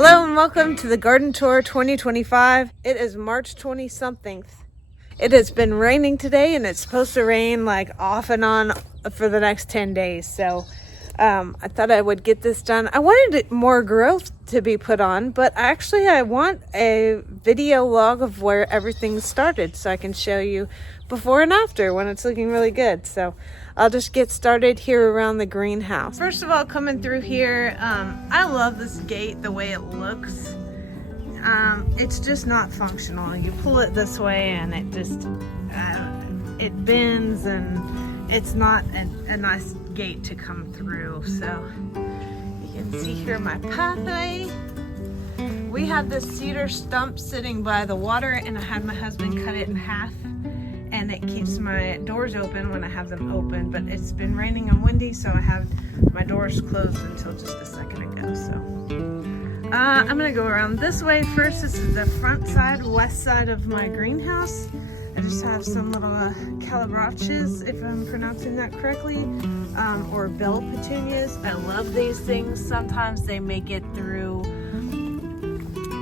Hello and welcome to the garden tour 2025. It is March 20-something. It has been raining today and it's supposed to rain like off and on for the next 10 days. So I thought I would get this done. I wanted more growth to be put on, but actually I want a video log of where everything started so I can show you before and after when it's looking really good. So I'll just get started here around the greenhouse. First of all, coming through here, I love this gate, the way it looks. It's just not functional. You pull it this way and it just, it bends and it's not a nice gate to come through. So you can see here my pathway. We had this cedar stump sitting by the water and I had my husband cut it in half, and it keeps my doors open when I have them open, but it's been raining and windy, so I have my doors closed until just a second ago. So I'm gonna go around this way first. This is the front side, west side of my greenhouse. I just have some little 𝐃𝐨𝐧'𝐭, if I'm pronouncing that correctly, or bell petunias. I love these things. Sometimes they make it through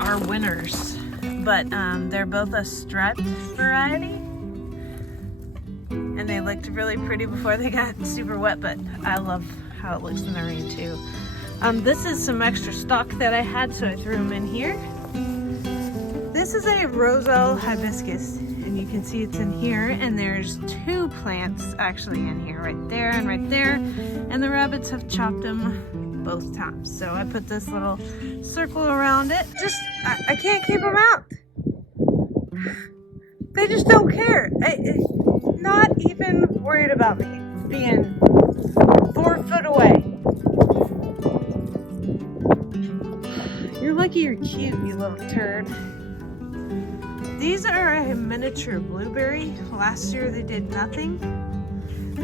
our winters, but they're both a strut variety. And they looked really pretty before they got super wet, but I love how it looks in the rain too. This is some extra stock that I had, so I threw them in here. This is a roselle hibiscus, and you can see it's in here, and there's two plants actually in here, right there and right there, and the rabbits have chopped them both times. So I put this little circle around it. Just, I can't keep them out. They just don't care. Not even worried about me being 4 foot away. You're lucky you're cute, you little turd. These are a miniature blueberry. Last year they did nothing.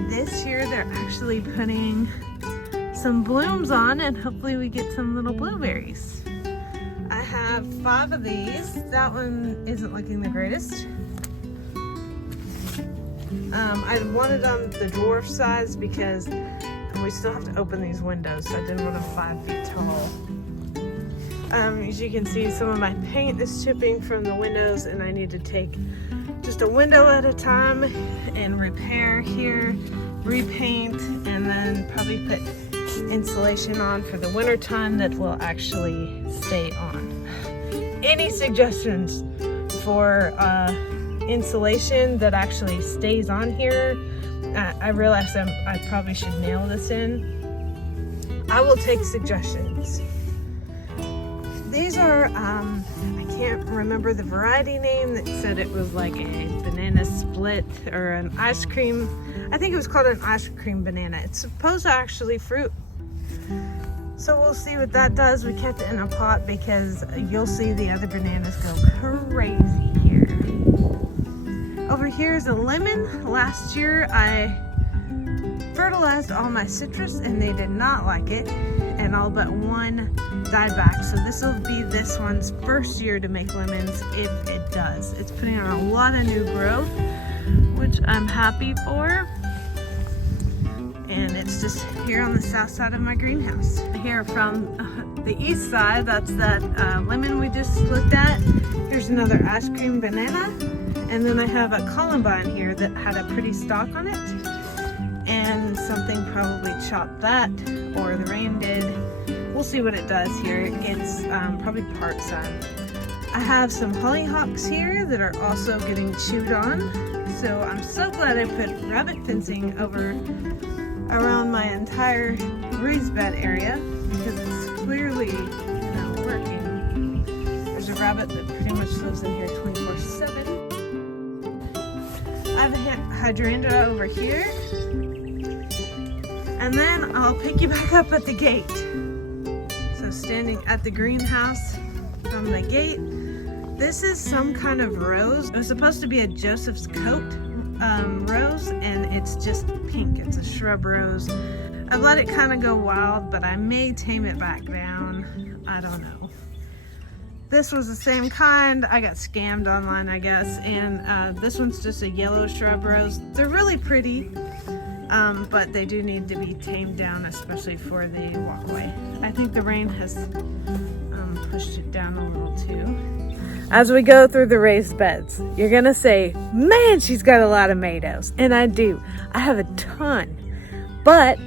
This year they're actually putting some blooms on, and hopefully we get some little blueberries. I have 5 of these. That one isn't looking the greatest. I wanted on the dwarf size because we still have to open these windows, so I didn't want them 5 feet tall. As you can see, some of my paint is chipping from the windows, and I need to take just a window at a time and repair here, repaint, and then probably put insulation on for the winter time that will actually stay on. Any suggestions for insulation that actually stays on here? I realized I probably should nail this in. I will take suggestions. These are, I can't remember the variety name that said it was like a banana split or an ice cream. I think it was called an ice cream banana. It's supposed to actually fruit. So we'll see what that does. We kept it in a pot because you'll see the other bananas go crazy here. Over here is a lemon. Last year I fertilized all my citrus and they did not like it, and all but one died back. So this will be this one's first year to make lemons if it does. It's putting on a lot of new growth, which I'm happy for. And it's just here on the south side of my greenhouse. Here from the east side, that's that lemon we just looked at. Here's another ice cream banana. And then I have a columbine here that had a pretty stalk on it. And something probably chopped that, or the rain did. We'll see what it does here. It's probably part sun. I have some hollyhocks here that are also getting chewed on. So I'm so glad I put rabbit fencing over around my entire raised bed area, because it's clearly not working. There's a rabbit that pretty much lives in here 24/7. I have a hydrangea over here. And then I'll pick you back up at the gate. So standing at the greenhouse from the gate, this is some kind of rose. It was supposed to be a Joseph's coat rose, and it's just pink. It's a shrub rose. I've let it kind of go wild, but I may tame it back down. I don't know. This was the same kind. I got scammed online, I guess. And this one's just a yellow shrub rose. They're really pretty. but they do need to be tamed down, especially for the walkway. I think the rain has pushed it down a little too. As we go through the raised beds, you're gonna say, man, she's got a lot of tomatoes. And I do. I have a ton. But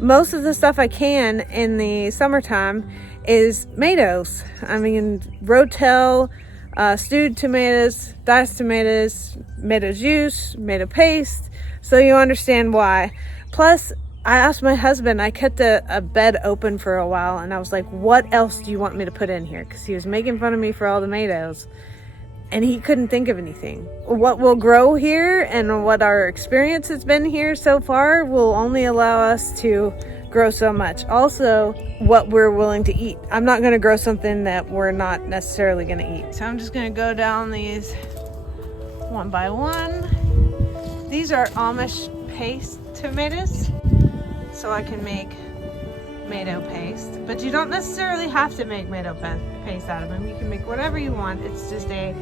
most of the stuff I can in the summertime is tomatoes. I mean, rotel, stewed tomatoes, diced tomatoes, tomato juice, tomato paste. So you understand why. Plus, I asked my husband, I kept a bed open for a while, and I was like, what else do you want me to put in here? Because he was making fun of me for all the tomatoes, and he couldn't think of anything. What will grow here and what our experience has been here so far will only allow us to grow so much. Also, what we're willing to eat. I'm not going to grow something that we're not necessarily going to eat. So I'm just going to go down these one by one. These are Amish paste tomatoes, so I can make tomato paste. But you don't necessarily have to make tomato paste out of them. You can make whatever you want. It's just a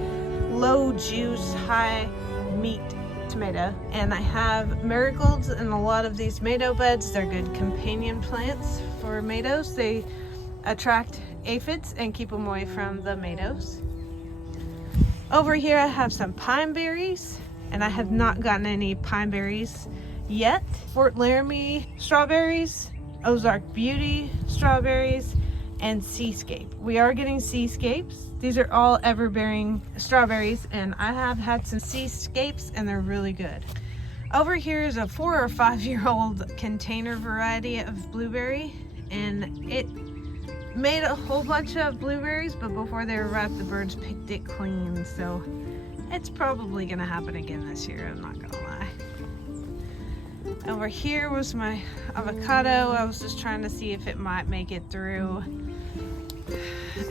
low juice, high meat tomato. And I have marigolds in a lot of these tomato beds. They're good companion plants for tomatoes. They attract aphids and keep them away from the tomatoes. Over here I have some pine berries, and I have not gotten any pine berries yet. Fort Laramie strawberries, Ozark Beauty strawberries, and Seascape. We are getting Seascapes. These are all ever-bearing strawberries, and I have had some Seascapes and they're really good. Over here is a 4 or 5 year old container variety of blueberry, and it made a whole bunch of blueberries, but before they were ripe, the birds picked it clean, so it's probably gonna happen again this year, I'm not gonna lie. Over here was my avocado. I was just trying to see if it might make it through.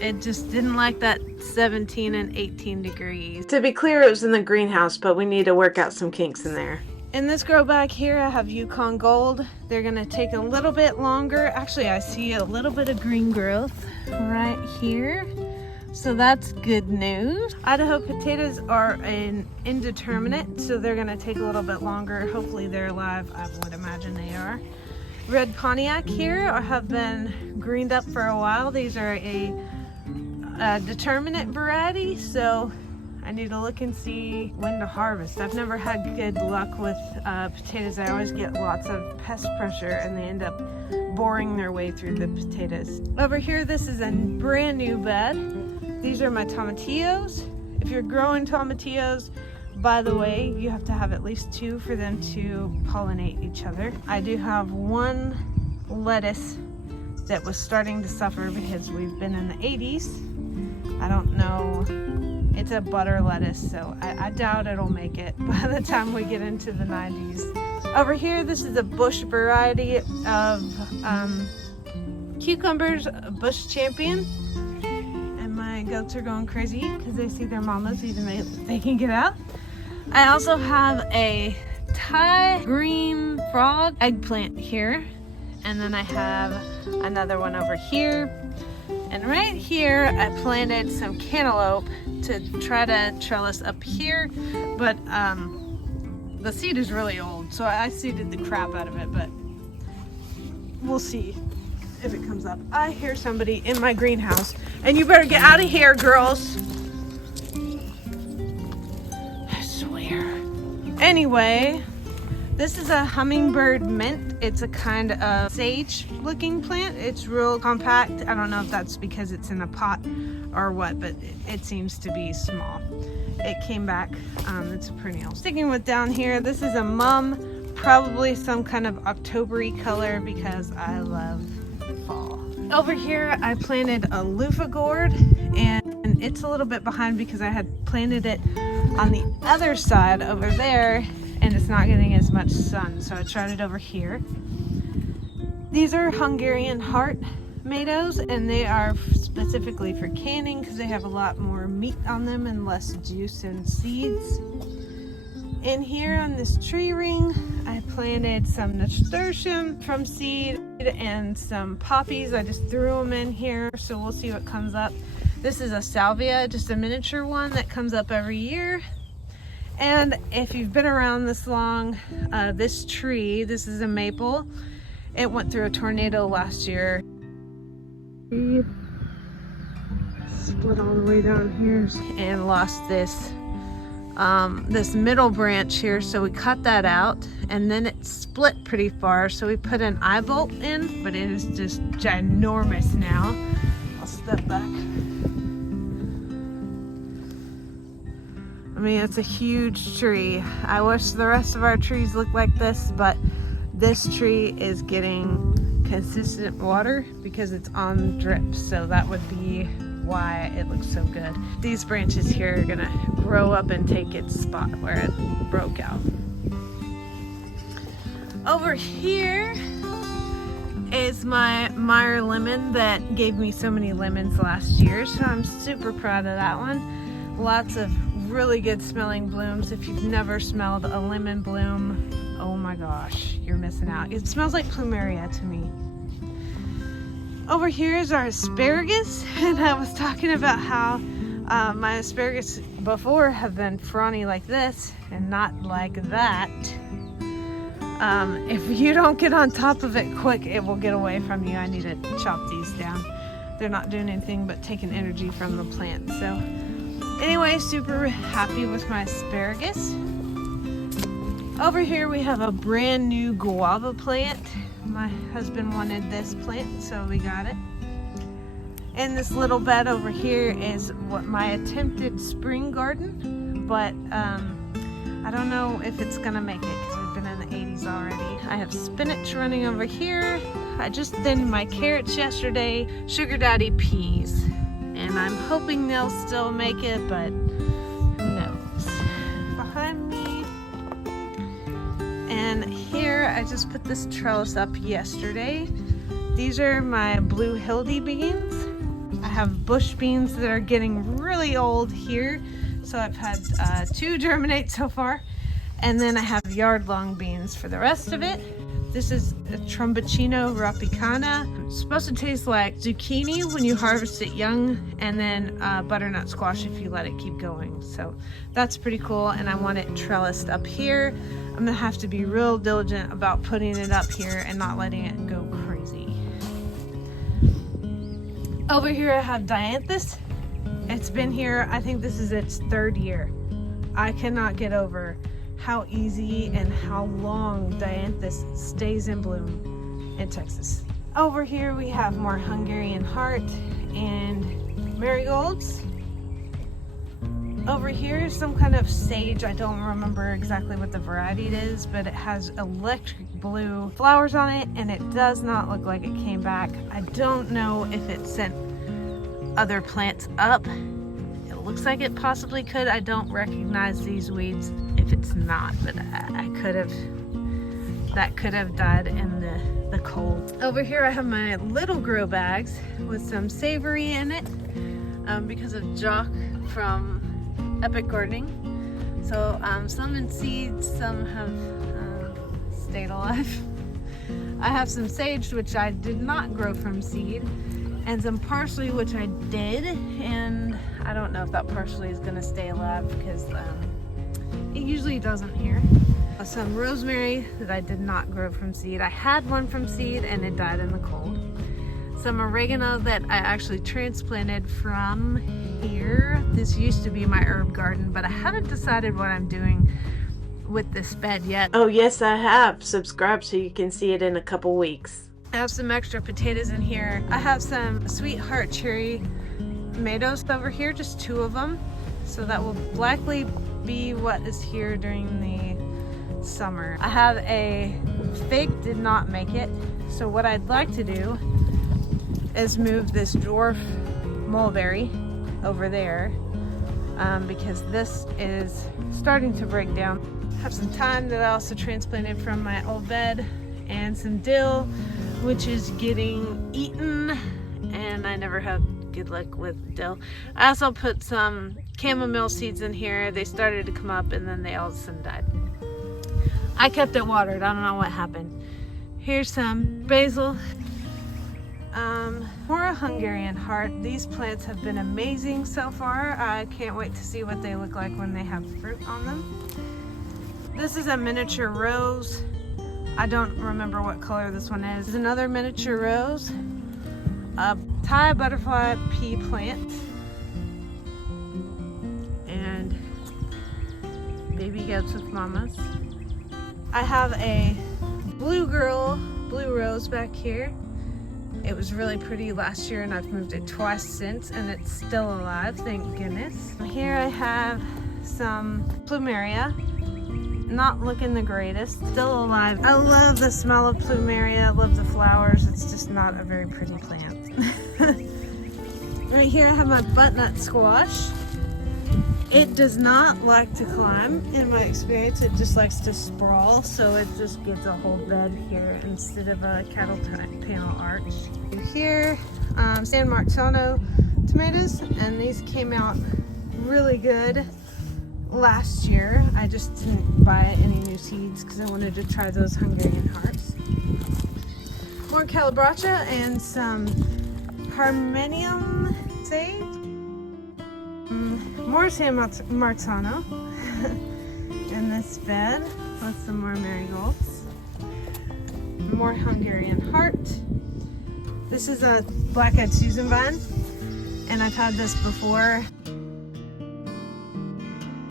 It just didn't like that 17 and 18 degrees. To be clear, it was in the greenhouse, but we need to work out some kinks in there. In this grow bag here, I have Yukon Gold. They're gonna take a little bit longer. Actually, I see a little bit of green growth right here, so that's good news. Idaho potatoes are an indeterminate, so they're gonna take a little bit longer. Hopefully they're alive. I would imagine they are. Red Pontiac here have been greened up for a while. These are a determinate variety, so I need to look and see when to harvest. I've never had good luck with potatoes. I always get lots of pest pressure and they end up boring their way through the potatoes. Over here, this is a brand new bed. These are my tomatillos. If you're growing tomatillos, by the way, you have to have at least 2 for them to pollinate each other. I do have one lettuce that was starting to suffer because we've been in the 80s. I don't know. It's a butter lettuce, so I doubt it'll make it by the time we get into the 90s. Over here, this is a bush variety of cucumbers, Bush Champion. And my goats are going crazy because they see their mamas even though they can get out. I also have a Thai green frog eggplant here. And then I have another one over here. And right here, I planted some cantaloupe to try to trellis up here, but the seed is really old, so I seeded the crap out of it, but we'll see if it comes up. I hear somebody in my greenhouse, and you better get out of here, girls. I swear. Anyway, this is a hummingbird mint. It's a kind of sage looking plant. It's real compact. I don't know if that's because it's in a pot or what, but it seems to be small. It came back. It's a perennial. Sticking with down here, this is a mum, probably some kind of October-y color because I love fall. Over here, I planted a loofah gourd, and it's a little bit behind because I had planted it on the other side over there, and it's not getting as much sun, so I tried it over here. These are Hungarian heart tomatoes, and they are specifically for canning because they have a lot more meat on them and less juice and seeds. In here on this tree ring, I planted some nasturtium from seed and some poppies. I just threw them in here, so we'll see what comes up. This is a salvia, just a miniature one that comes up every year. And if you've been around this long, this tree, this is a maple. It went through a tornado last year. Split all the way down here and lost this this middle branch here, so we cut that out, and then it split pretty far, so we put an eye bolt in, but it is just ginormous now. I'll step back. I mean, it's a huge tree. I wish the rest of our trees looked like this, but this tree is getting consistent water because it's on drip, so that would be why it looks so good. These branches here are gonna grow up and take its spot where it broke out. Over here is my Meyer lemon that gave me so many lemons last year, so I'm super proud of that one. Lots of really good smelling blooms. If you've never smelled a lemon bloom, oh my gosh, you're missing out. It smells like plumeria to me. Over here is our asparagus, and I was talking about how my asparagus before have been frondy like this and not like that. If you don't get on top of it quick, it will get away from you. I need to chop these down. They're not doing anything but taking energy from the plant. So anyway, super happy with my asparagus. Over here we have a brand new guava plant. My husband wanted this plant, so we got it. And this little bed over here is what my attempted spring garden, but I don't know if it's gonna make it because we've been in the 80s already. I have spinach running over here. I just thinned my carrots yesterday, sugar daddy peas, and I'm hoping they'll still make it, but who knows. Behind me, and here I just put this trellis up yesterday. These are my blue Hildy beans. I have bush beans that are getting really old here, so I've had 2 germinate so far, and then I have yard long beans for the rest of it. This is a Tromboncino rapicana. It's supposed to taste like zucchini when you harvest it young, and then butternut squash if you let it keep going. So that's pretty cool, and I want it trellised up here. I'm gonna have to be real diligent about putting it up here and not letting it go crazy. Over here I have dianthus. It's been here, I think this is its 3rd year. I cannot get over how easy and how long dianthus stays in bloom in Texas. Over here we have more Hungarian heart and marigolds. Over here is some kind of sage. I don't remember exactly what the variety it is, but it has electric blue flowers on it, and it does not look like it came back. I don't know if it sent other plants up. It looks like it possibly could. I don't recognize these weeds if it's not, but that could have died in the cold. Over here I have my little grow bags with some savory in it because of Jock from Epic Gardening. So some in seeds, some have stayed alive. I have some sage, which I did not grow from seed, and some parsley, which I did, and I don't know if that parsley is gonna stay alive because it usually doesn't here. Some rosemary that I did not grow from seed. I had one from seed and it died in the cold. Some oregano that I actually transplanted from here. This used to be my herb garden, but I haven't decided what I'm doing with this bed yet. Oh yes, I have. Subscribe so you can see it in a couple weeks. I have some extra potatoes in here. I have some sweetheart cherry tomatoes over here, just 2 of them. So that will likely be what is here during the summer. I have a fig, did not make it. So what I'd like to do is move this dwarf mulberry over there because this is starting to break down. I have some thyme that I also transplanted from my old bed, and some dill, which is getting eaten, and I never had good luck with dill. I also put some chamomile seeds in here. They started to come up and then they all of a sudden died. I kept it watered. I don't know what happened. Here's some basil. More a Hungarian heart. These plants have been amazing so far. I can't wait to see what they look like when they have fruit on them. This is a miniature rose. I don't remember what color this one is. This is another miniature rose. A Thai butterfly pea plant. And baby goats with mamas. I have a blue rose back here. It was really pretty last year and I've moved it twice since and it's still alive, thank goodness. Here I have some plumeria. Not looking the greatest, still alive. I love the smell of plumeria, I love the flowers. It's just not a very pretty plant. Right here I have my butternut squash. It does not like to climb, in my experience. It just likes to sprawl, so it just gets a whole bed here instead of a cattle panel arch. Here, San Marzano tomatoes, and these came out really good last year. I just didn't buy any new seeds because I wanted to try those Hungarian hearts. More calabracha and some Harmonium sage. More San Marzano in this bed with some more marigolds. More Hungarian heart. This is a black-eyed Susan vine, and I've had this before.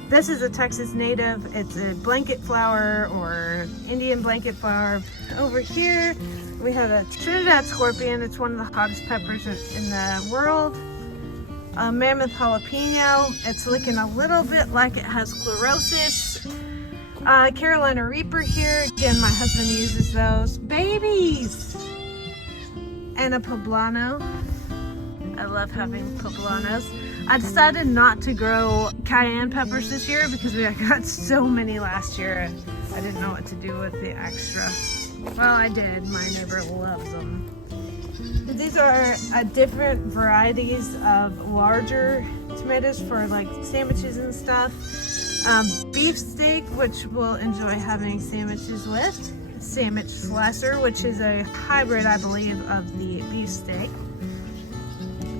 This is a Texas native. It's a blanket flower or Indian blanket flower. Over here we have a Trinidad scorpion. It's one of the hottest peppers in the world. A mammoth jalapeno. It's looking a little bit like it has sclerosis. Carolina Reaper here. Again, my husband uses those. Babies! And a poblano. I love having poblanos. I decided not to grow cayenne peppers this year because we got so many last year. I didn't know what to do with the extra. Well, I did. My neighbor loves them. These are different varieties of larger tomatoes for like sandwiches and stuff. Beefsteak, which we'll enjoy having sandwiches with. Sandwich slicer, which is a hybrid, I believe, of the beefsteak.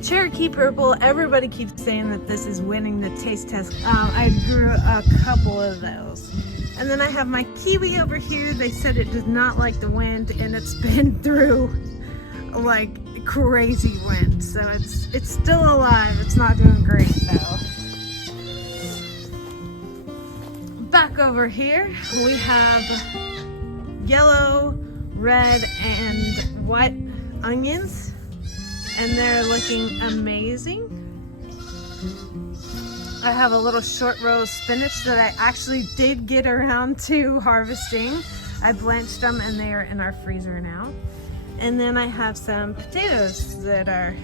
Cherokee purple, everybody keeps saying that this is winning the taste test. I grew a couple of those. And then I have my kiwi over here. They said it does not like the wind and it's been through like crazy wind. So it's still alive. It's not doing great though. Back over here, we have yellow, red, and white onions. And they're looking amazing. I have a little short row of spinach that I actually did get around to harvesting. I blanched them and they are in our freezer now. And then I have some potatoes that are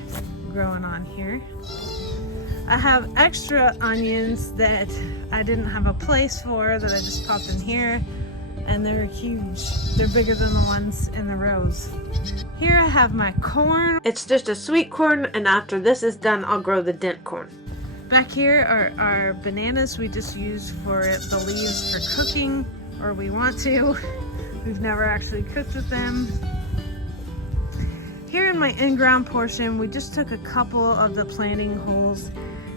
growing on here. I have extra onions that I didn't have a place for that I just popped in here. And they're huge. They're bigger than the ones in the rows. Here I have my corn. It's just a sweet corn, and after this is done, I'll grow the dent corn. Back here are our bananas. We just use for the leaves for cooking, or we want to. We've never actually cooked with them. Here in my in-ground portion, we just took a couple of the planting holes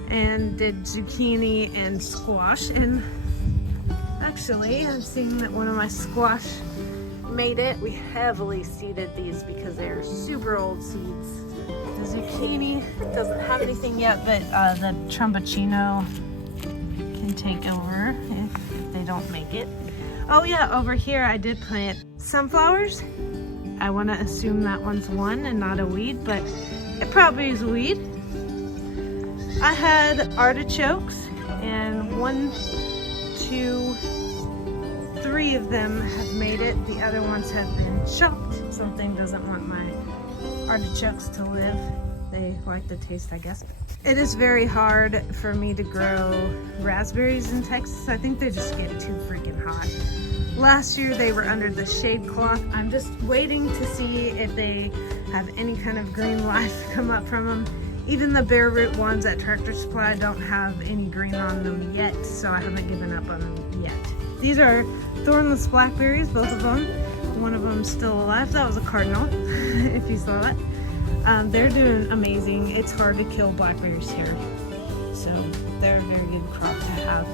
and did zucchini and squash. And actually, I've seen that one of my squash made it. We heavily seeded these because they're super old seeds. The zucchini doesn't have anything yet, but the tromboncino can take over if they don't make it. Oh yeah, over here I did plant sunflowers. I want to assume that one's one and not a weed, but it probably is a weed. I had artichokes, and 1, 2, 3 of them have made it. The other ones have been chopped. Something doesn't want my artichokes to live. They like the taste, I guess. It is very hard for me to grow raspberries in Texas. I think they just get too freaking hot. Last year they were under the shade cloth. I'm just waiting to see if they have any kind of green life come up from them. Even the bare root ones at Tractor Supply don't have any green on them yet, so I haven't given up on them yet. These are thornless blackberries, both of them. One of them's still alive. That was a cardinal, if you saw it. They're doing amazing. It's hard to kill blackberries here, so they're a very good crop to have.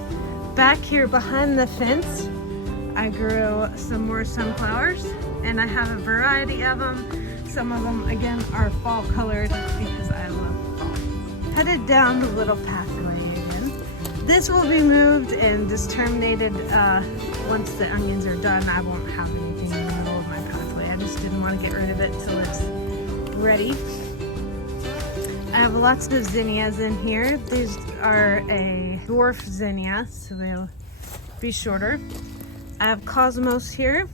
Back here behind the fence, I grew some more sunflowers, and I have a variety of them. Some of them, again, are fall colored because I love fall. Headed down the little pathway again. This will be moved and just terminated once the onions are done. I won't have anything in the middle of my pathway. I just didn't want to get rid of it till it's ready. I have lots of zinnias in here. These are a dwarf zinnia, so they'll be shorter. I have cosmos here.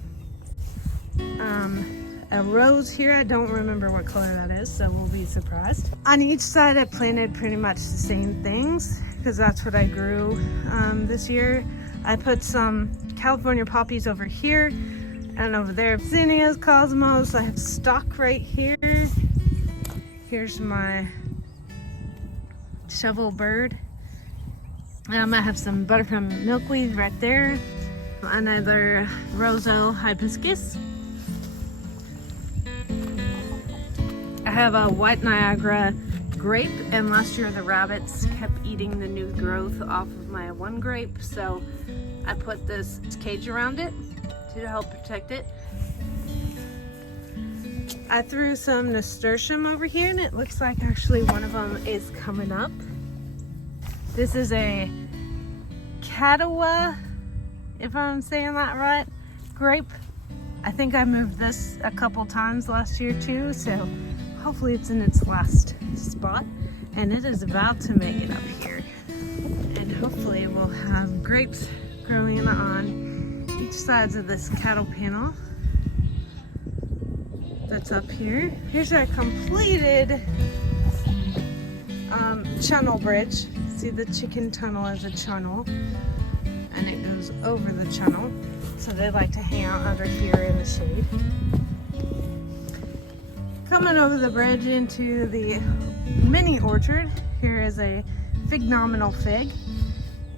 A rose here. I don't remember what color that is, so we'll be surprised. On each side I planted pretty much the same things because that's what I grew this year. I put some California poppies over here and over there. Zinnias, cosmos. I have stock right here. Here's my shovel bird. I have some buttercup milkweed right there. Another rosal hibiscus. I have a white Niagara grape, and last year the rabbits kept eating the new growth off of my one grape, so I put this cage around it to help protect it. I threw some nasturtium over here, and it looks like actually one of them is coming up. This is a 𝐃𝐨𝐧'𝐭, if I'm saying that right, grape. I think I moved this a couple times last year too, so hopefully it's in its last spot, and it is about to make it up here. And hopefully we'll have grapes growing on each sides of this cattle panel that's up here. Here's our completed channel bridge. See, the chicken tunnel is a channel, and it goes over the channel, so they like to hang out under here in the shade. Coming over the bridge into the mini orchard, here is a phenomenal fig,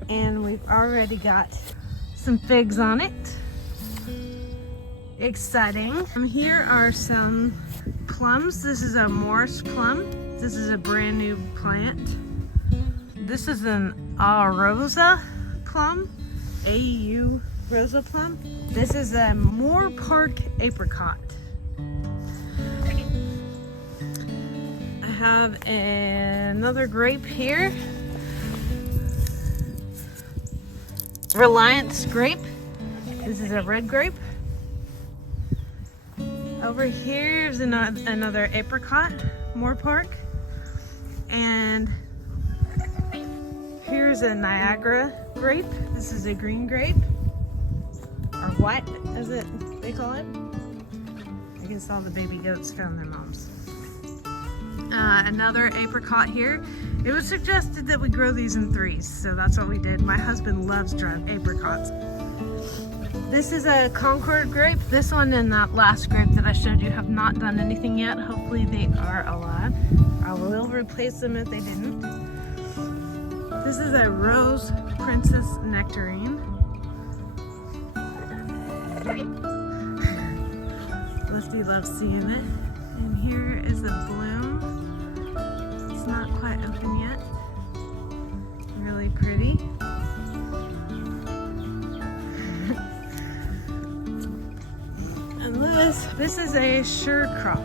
and we've already got some figs on it. Exciting. Here are some plums. This is a Morris plum. This is a brand new plant. This is an 𝐟𝐨𝐫𝐠 plum, AU Rosa plum. This is a Moore Park apricot. I have another grape here. Reliance grape. This is a red grape. Over here is another apricot, Moore Park. And here's a Niagara grape. This is a green grape, or white, as they call it. I guess all the baby goats found their moms. Another apricot here. It was suggested that we grow these in threes, so that's what we did. My husband loves dried apricots. This is a Concord grape. This one and that last grape that I showed you have not done anything yet. Hopefully they are alive. I will replace them if they didn't. This is a Rose Princess Nectarine. Lefty loves seeing it. And here is a bloom. It's not quite open yet. Really pretty. And this is a sure crop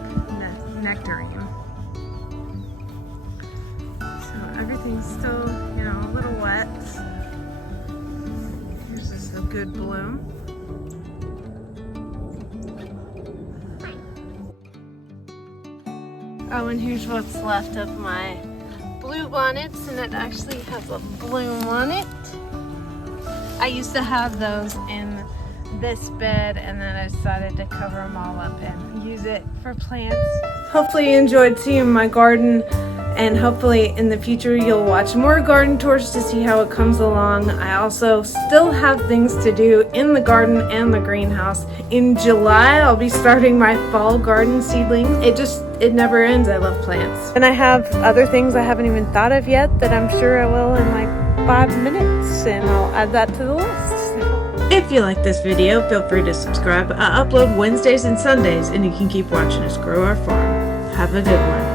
nectarine. So everything's still, a little wet. Here's just a good bloom. Oh, and here's what's left of my blue bonnets, and it actually has a bloom on it. I used to have those in this bed, and then I decided to cover them all up and use it for plants. Hopefully you enjoyed seeing my garden, and hopefully in the future you'll watch more garden tours to see how it comes along. I also still have things to do in the garden and the greenhouse. In July I'll be starting my fall garden seedlings. It never ends. I love plants. And I have other things I haven't even thought of yet that I'm sure I will in like 5 minutes, and I'll add that to the list. If you like this video, feel free to subscribe. I upload Wednesdays and Sundays, and you can keep watching us grow our farm. Have a good one.